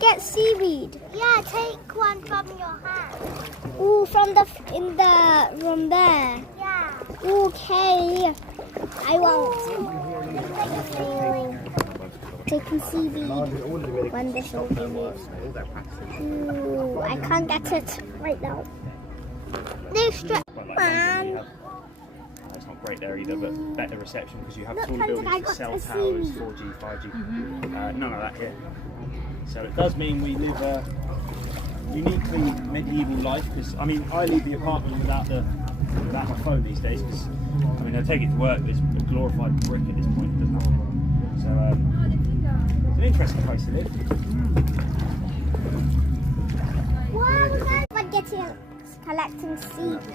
get seaweed? Yeah, take one from your hand. Ooh, from there. Yeah. Okay. I won't. Taking seaweed when the show begins. Ooh, I can't get it right now. It's not great there either, but better reception because you have tall Look, buildings, cell towers, 4G, 5G, none of that here. So it does mean we live a uniquely medieval life because, I mean, I leave the apartment without my phone these days because, I mean, I take it to work, but it's a glorified brick at this point, it does nothing. So it's an interesting place to live. Wow, we're getting collecting seeds.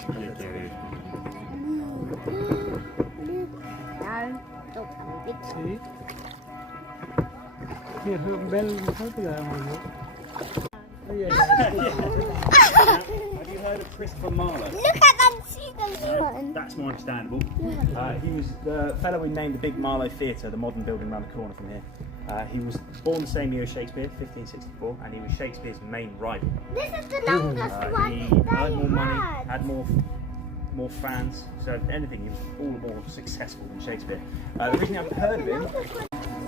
No, don't have a big See? Here, bell, how to Have you heard of Christopher Marlowe? Look at that seagull one. That's more understandable. He was the fellow we named the big Marlowe Theatre, the modern building around the corner from here. He was born the same year as Shakespeare, 1564, and he was Shakespeare's main rival. This is the longest one. He earned more money, had more fans, so if anything, he was all the more successful than Shakespeare. The reason I've heard of him.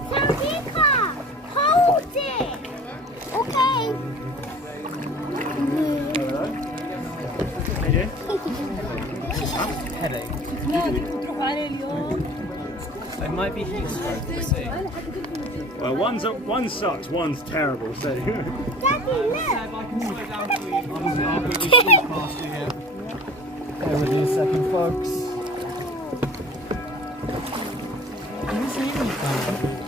Sarika, hold it. Okay. Hello. How you doing? headache. It might be heat stroke, we'll see. Well, one sucks, one's terrible, so. Daddy, look. If I can slow down for you, I'll quickly squeeze past you here. Bear with me a second, folks. Can you see anything?